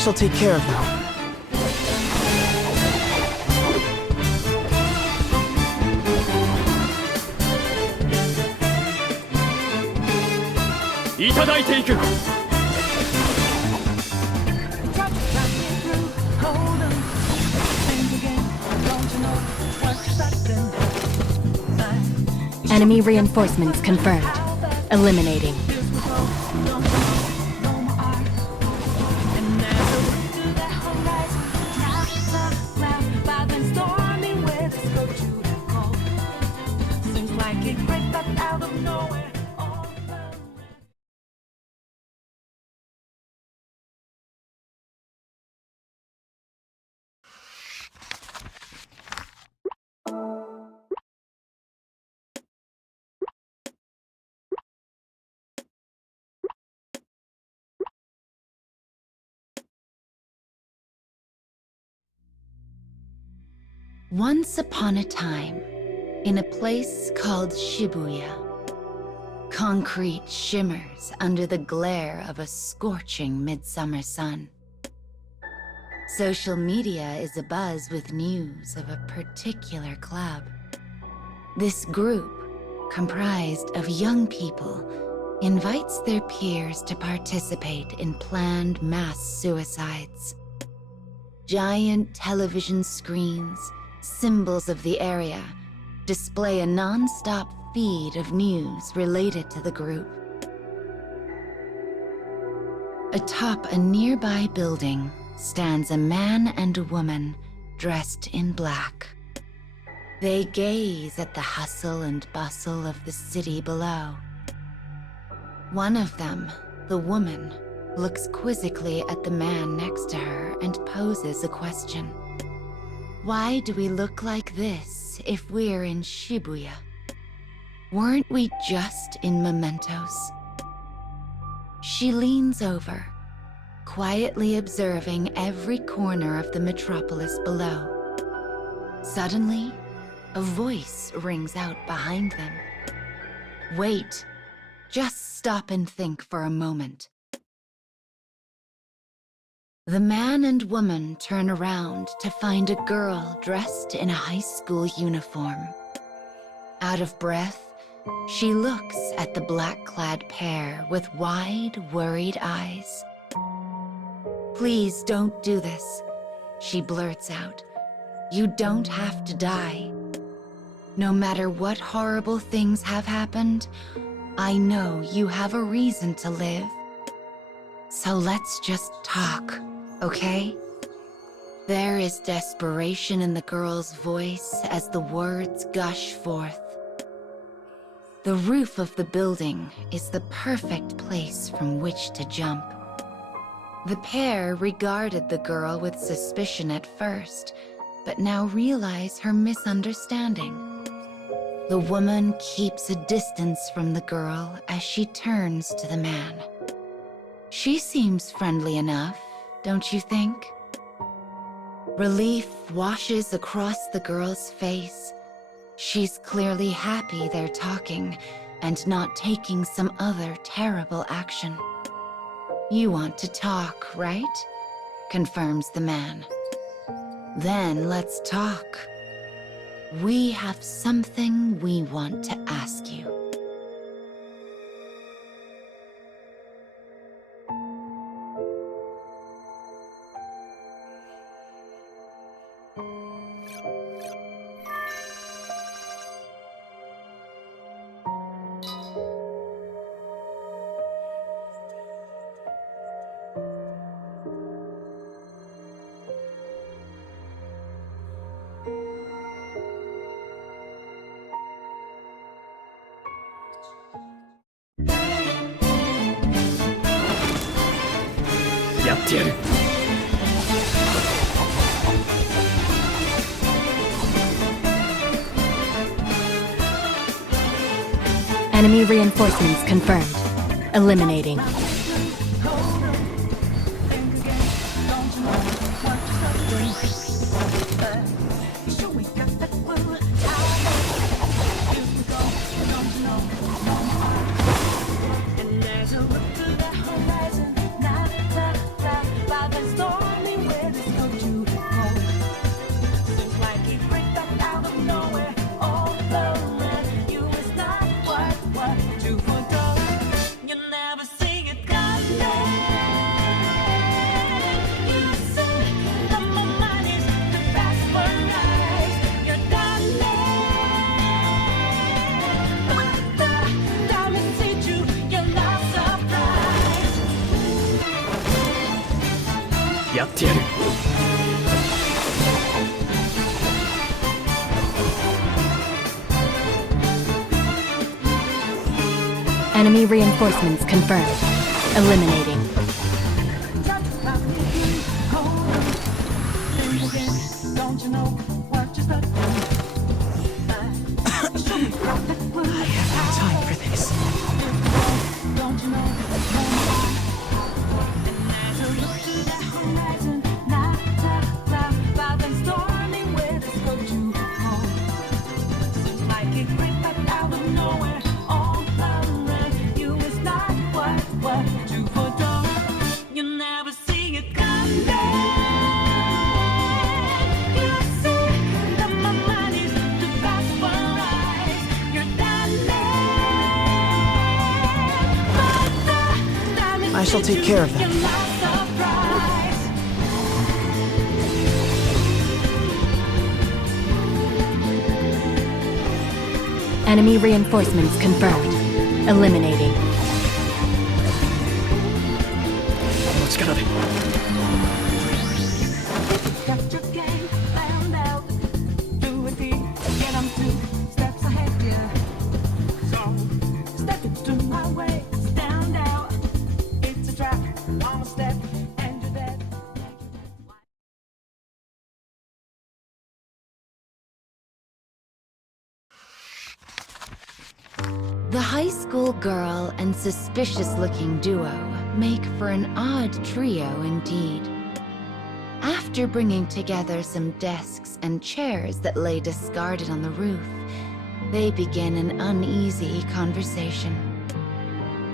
shall take care of them. Enemy reinforcements confirmed. Eliminating. Once upon a time, in a place called Shibuya, concrete shimmers under the glare of a scorching midsummer sun. Social media is abuzz with news of a particular club. This group, comprised of young people, invites their peers to participate in planned mass suicides. Giant television screens, symbols of the area, display a non-stop feed of news related to the group. Atop a nearby building stands a man and a woman dressed in black. They gaze at the hustle and bustle of the city below. One of them, the woman, looks quizzically at the man next to her and poses a question. Why do we look like this if we're in Shibuya? Weren't we just in Mementos? She leans over, quietly observing every corner of the metropolis below. Suddenly, a voice rings out behind them. Wait, just stop and think for a moment. The man and woman turn around to find a girl dressed in a high school uniform. Out of breath, she looks at the black-clad pair with wide, worried eyes. "Please don't do this," she blurts out. "You don't have to die. No matter what horrible things have happened, I know you have a reason to live. So let's just talk. Okay?" There is desperation in the girl's voice as the words gush forth. The roof of the building is the perfect place from which to jump. The pair regarded the girl with suspicion at first, but now realize her misunderstanding. The woman keeps a distance from the girl as she turns to the man. She seems friendly enough, don't you think? Relief washes across the girl's face. She's clearly happy they're talking and not taking some other terrible action. "You want to talk, right?" confirms the man. "Then let's talk. We have something we want to ask you." Enemy reinforcements confirmed. Eliminating. And as I look to the horizon, by the storm. Enemy reinforcements confirmed. Eliminating. I have no time for this. I shall take care of them. Enemy reinforcements confirmed. Eliminating. Let's get it. The high school girl and suspicious-looking duo make for an odd trio indeed. After bringing together some desks and chairs that lay discarded on the roof, they begin an uneasy conversation.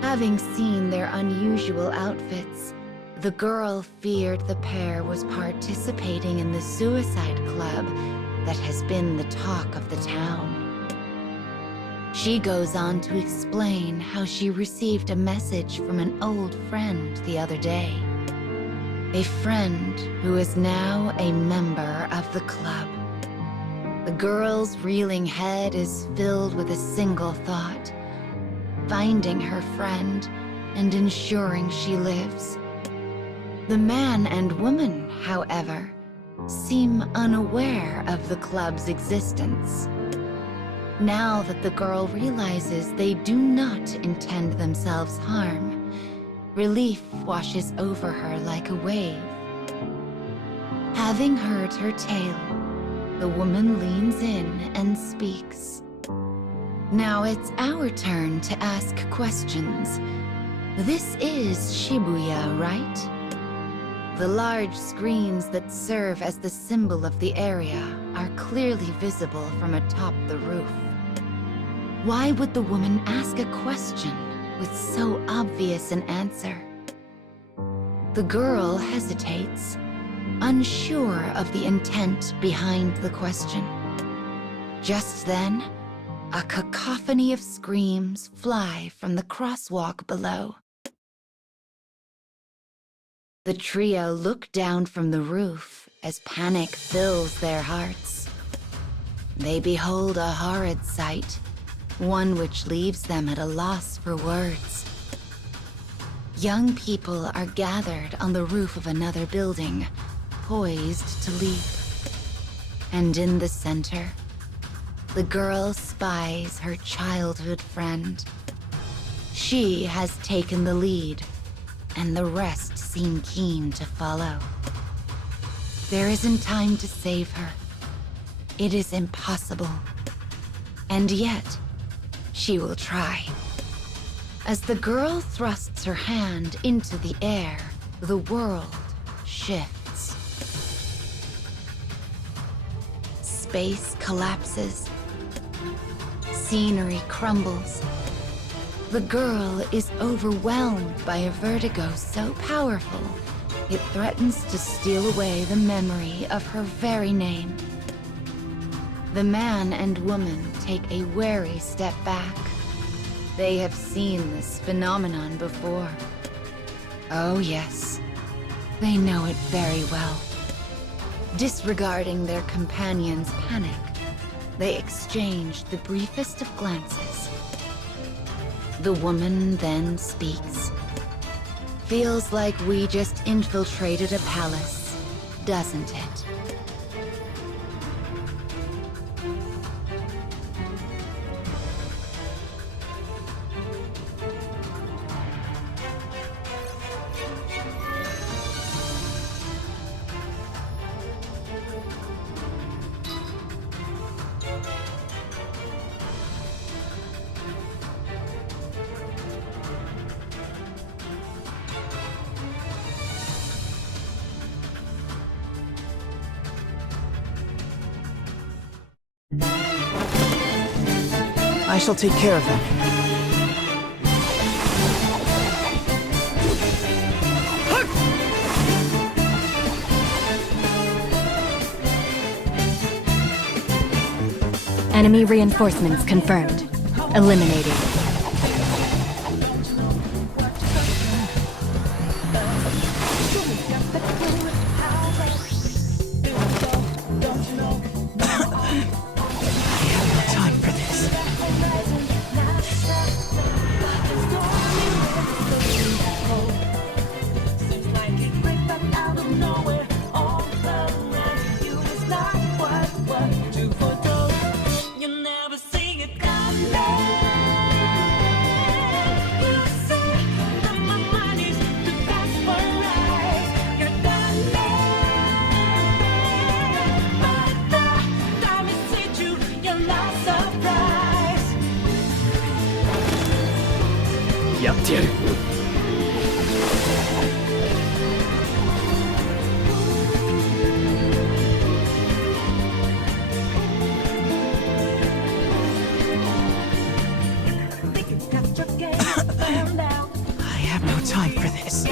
Having seen their unusual outfits, the girl feared the pair was participating in the suicide club that has been the talk of the town. She goes on to explain how she received a message from an old friend the other day. A friend who is now a member of the club. The girl's reeling head is filled with a single thought: finding her friend and ensuring she lives. The man and woman, however, seem unaware of the club's existence. Now that the girl realizes they do not intend themselves harm, relief washes over her like a wave. Having heard her tale, the woman leans in and speaks. Now it's our turn to ask questions. This is Shibuya, right? The large screens that serve as the symbol of the area are clearly visible from atop the roof. Why would the woman ask a question with so obvious an answer? The girl hesitates, unsure of the intent behind the question. Just then, a cacophony of screams fly from the crosswalk below. The trio look down from the roof as panic fills their hearts. They behold a horrid sight, one which leaves them at a loss for words. Young people are gathered on the roof of another building, poised to leap. And in the center, the girl spies her childhood friend. She has taken the lead, and the rest seem keen to follow. There isn't time to save her. It is impossible. And yet, she will try. As the girl thrusts her hand into the air, the world shifts. Space collapses. Scenery crumbles. The girl is overwhelmed by a vertigo so powerful, it threatens to steal away the memory of her very name. The man and woman take a wary step back. They have seen this phenomenon before. Oh yes, they know it very well. Disregarding their companion's panic, they exchange the briefest of glances. The woman then speaks. Feels like we just infiltrated a palace, doesn't it? I shall take care of them. Enemy reinforcements confirmed. Eliminating. Time for this. I have no time for this.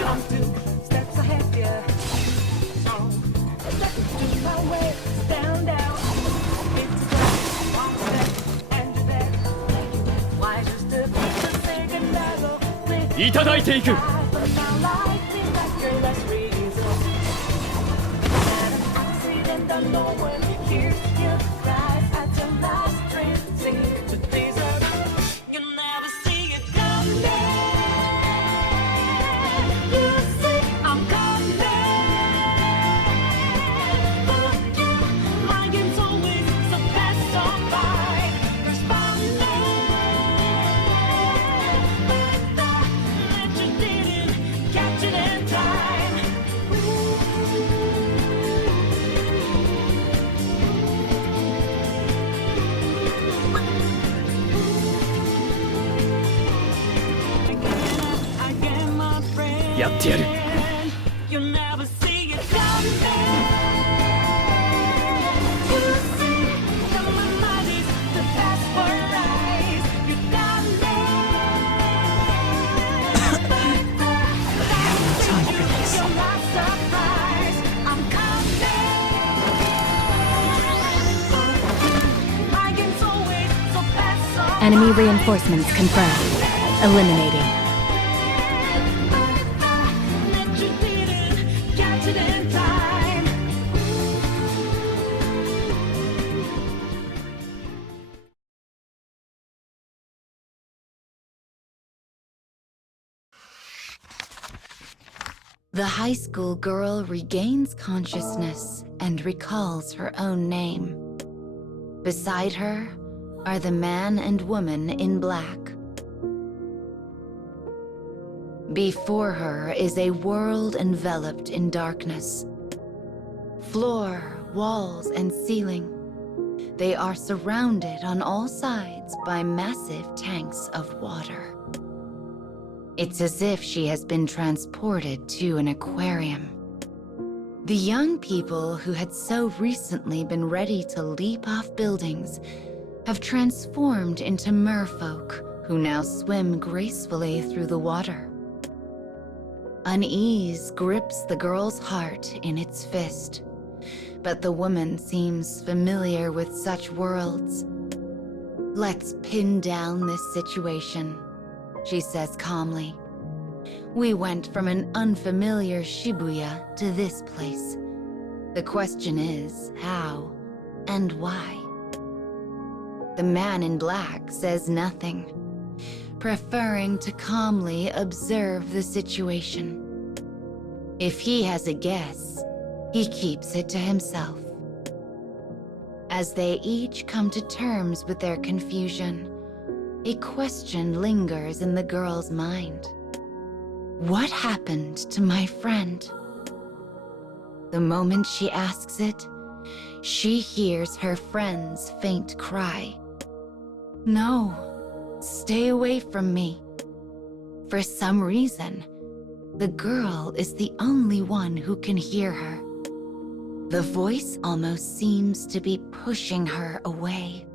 Enemy reinforcements confirmed. Eliminating. The high school girl regains consciousness and recalls her own name. Beside her are the man and woman in black. Before her is a world enveloped in darkness. Floor, walls, and ceiling. They are surrounded on all sides by massive tanks of water. It's as if she has been transported to an aquarium. The young people who had so recently been ready to leap off buildings have transformed into merfolk who now swim gracefully through the water. Unease grips the girl's heart in its fist, but the woman seems familiar with such worlds. "Let's pin down this situation," she says calmly. "We went from an unfamiliar Shibuya to this place. The question is how and why." The man in black says nothing, preferring to calmly observe the situation. If he has a guess, he keeps it to himself. As they each come to terms with their confusion, a question lingers in the girl's mind. What happened to my friend? The moment she asks it, she hears her friend's faint cry. No, stay away from me. For some reason, the girl is the only one who can hear her. The voice almost seems to be pushing her away.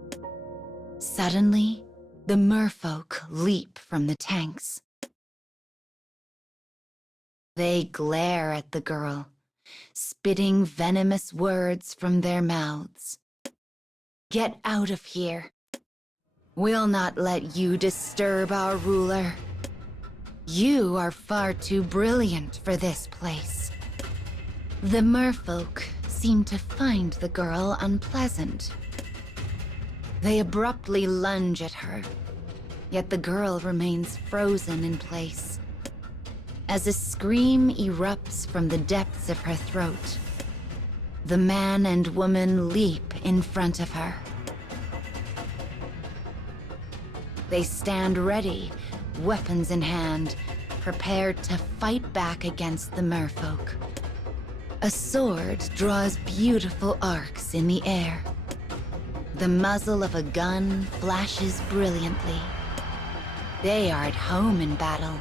Suddenly, the merfolk leap from the tanks. They glare at the girl, spitting venomous words from their mouths. Get out of here. We'll not let you disturb our ruler. You are far too brilliant for this place. The merfolk seem to find the girl unpleasant. They abruptly lunge at her, yet the girl remains frozen in place. As a scream erupts from the depths of her throat, the man and woman leap in front of her. They stand ready, weapons in hand, prepared to fight back against the merfolk. A sword draws beautiful arcs in the air. The muzzle of a gun flashes brilliantly. They are at home in battle,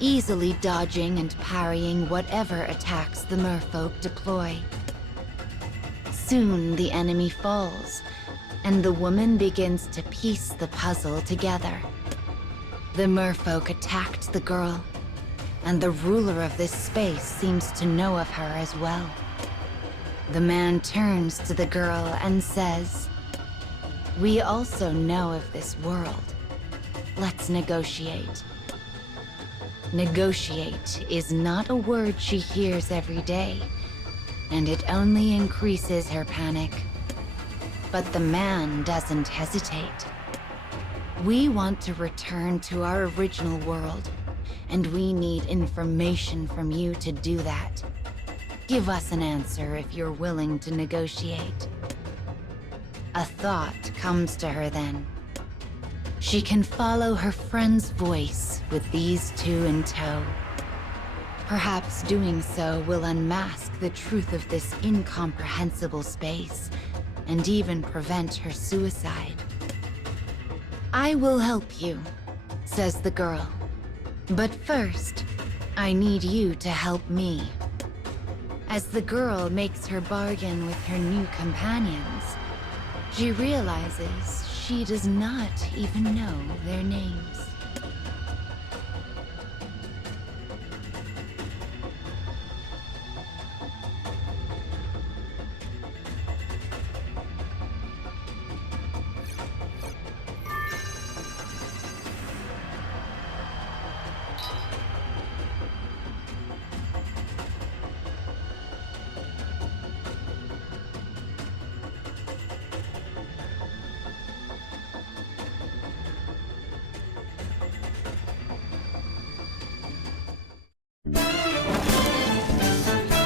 easily dodging and parrying whatever attacks the merfolk deploy. Soon the enemy falls, and the woman begins to piece the puzzle together. The merfolk attacked the girl, and the ruler of this space seems to know of her as well. The man turns to the girl and says, "We also know of this world. Let's negotiate." Negotiate is not a word she hears every day, and it only increases her panic. But the man doesn't hesitate. We want to return to our original world, and we need information from you to do that. Give us an answer if you're willing to negotiate. A thought comes to her then. She can follow her friend's voice with these two in tow. Perhaps doing so will unmask the truth of this incomprehensible space, and even prevent her suicide. "I will help you," says the girl. "But first, I need you to help me." As the girl makes her bargain with her new companions, she realizes she does not even know their names.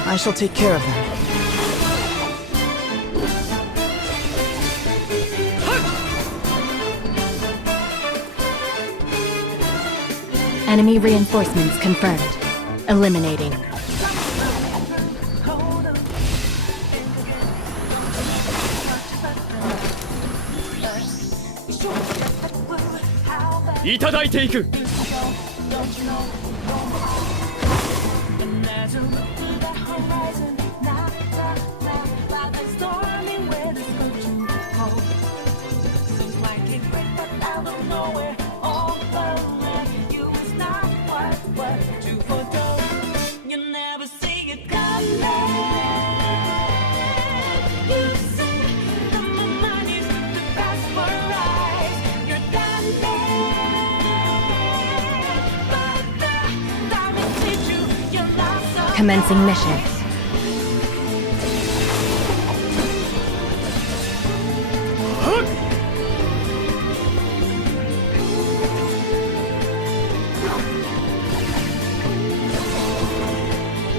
I shall take care of them. Enemy reinforcements confirmed. Eliminating. Commencing mission.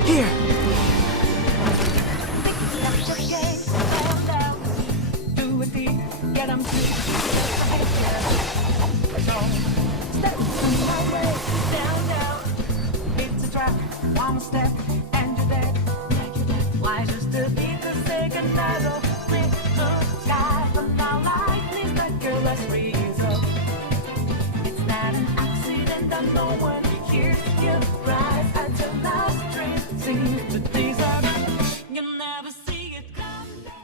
Here! get 'em too. Don't step on my way, down, down. It's a trap, one step, and you're dead. Why just to be the second narrow, flip the sky, but now life is the careless reason. It's not an accident that no one hears you rise until now street seems to deserve. You'll never see it come back.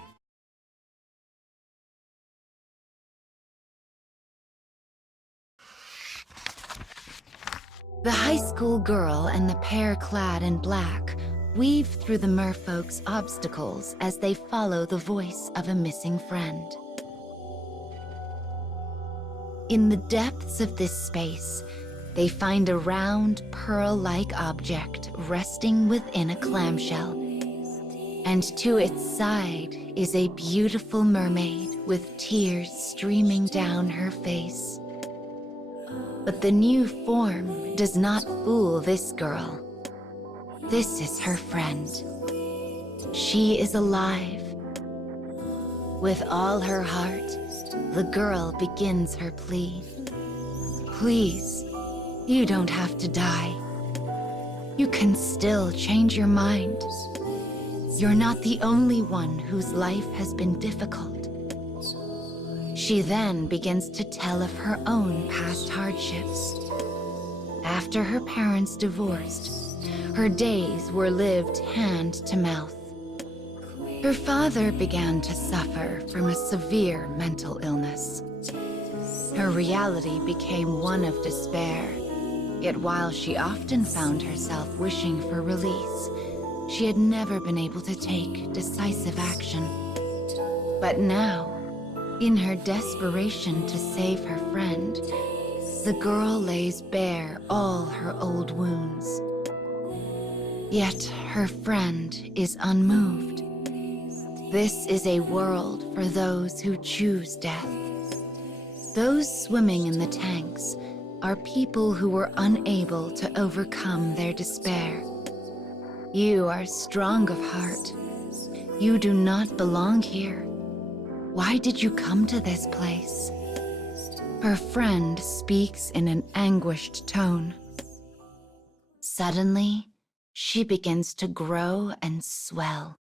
The high school girl and the pair clad in black weave through the merfolk's obstacles as they follow the voice of a missing friend. In the depths of this space, they find a round, pearl-like object resting within a clamshell. And to its side is a beautiful mermaid with tears streaming down her face. But the new form does not fool this girl. This is her friend. She is alive. With all her heart, the girl begins her plea. Please, you don't have to die. You can still change your mind. You're not the only one whose life has been difficult. She then begins to tell of her own past hardships. After her parents divorced, her days were lived hand to mouth. Her father began to suffer from a severe mental illness. Her reality became one of despair. Yet while she often found herself wishing for release, she had never been able to take decisive action. But now, in her desperation to save her friend, the girl lays bare all her old wounds. Yet her friend is unmoved. This is a world for those who choose death. Those swimming in the tanks are people who were unable to overcome their despair. You are strong of heart. You do not belong here. Why did you come to this place? Her friend speaks in an anguished tone. Suddenly, she begins to grow and swell.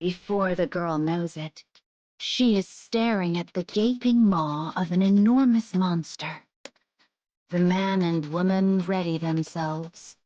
Before the girl knows it, she is staring at the gaping maw of an enormous monster. The man and woman ready themselves.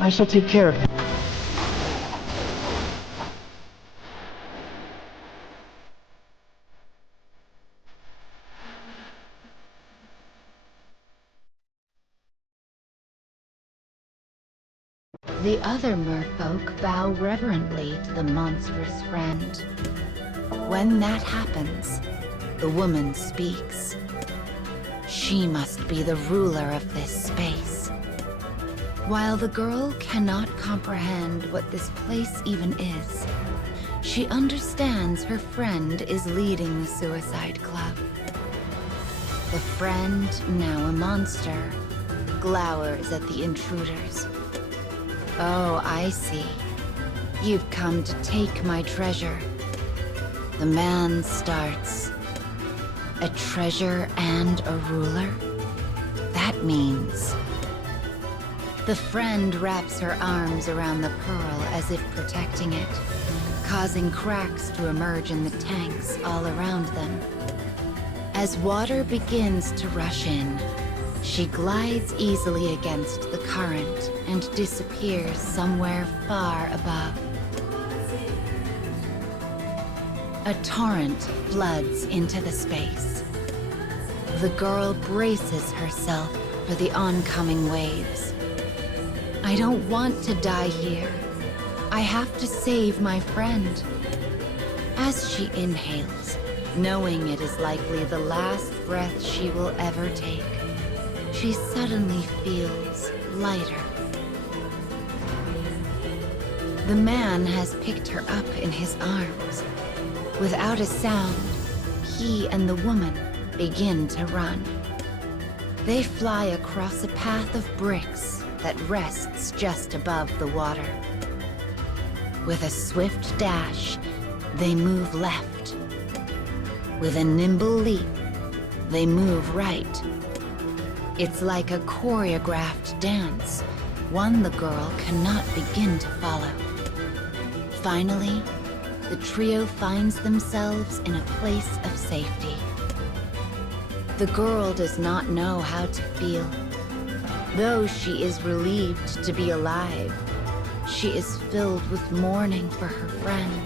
I shall take care of him. The other merfolk bow reverently to the monstrous friend. When that happens, the woman speaks. She must be the ruler of this space. While the girl cannot comprehend what this place even is, she understands her friend is leading the suicide club. The friend, now a monster, glowers at the intruders. Oh, I see. You've come to take my treasure. The man starts. A treasure and a ruler? That means... The friend wraps her arms around the pearl as if protecting it, causing cracks to emerge in the tanks all around them. As water begins to rush in, she glides easily against the current and disappears somewhere far above. A torrent floods into the space. The girl braces herself for the oncoming waves. I don't want to die here. I have to save my friend. As she inhales, knowing it is likely the last breath she will ever take, she suddenly feels lighter. The man has picked her up in his arms. Without a sound, he and the woman begin to run. They fly across a path of bricks that rests just above the water. With a swift dash, they move left. With a nimble leap, they move right. It's like a choreographed dance, one the girl cannot begin to follow. Finally, the trio finds themselves in a place of safety. The girl does not know how to feel. Though she is relieved to be alive, she is filled with mourning for her friend.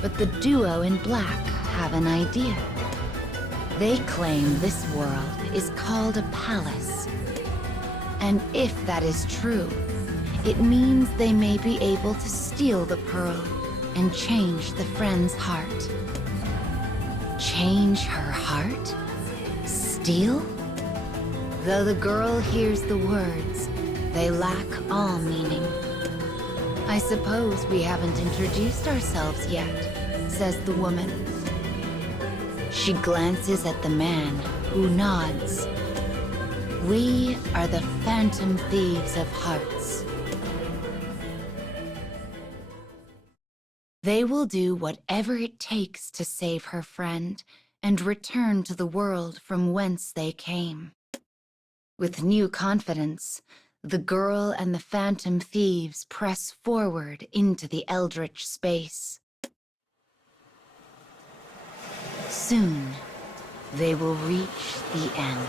But the duo in black have an idea. They claim this world is called a palace. And if that is true, it means they may be able to steal the pearl and change the friend's heart. Change her heart? Steal? Though the girl hears the words, they lack all meaning. I suppose we haven't introduced ourselves yet, says the woman. She glances at the man, who nods. We are the Phantom Thieves of Hearts. They will do whatever it takes to save her friend and return to the world from whence they came. With new confidence, the girl and the Phantom Thieves press forward into the eldritch space. Soon, they will reach the end.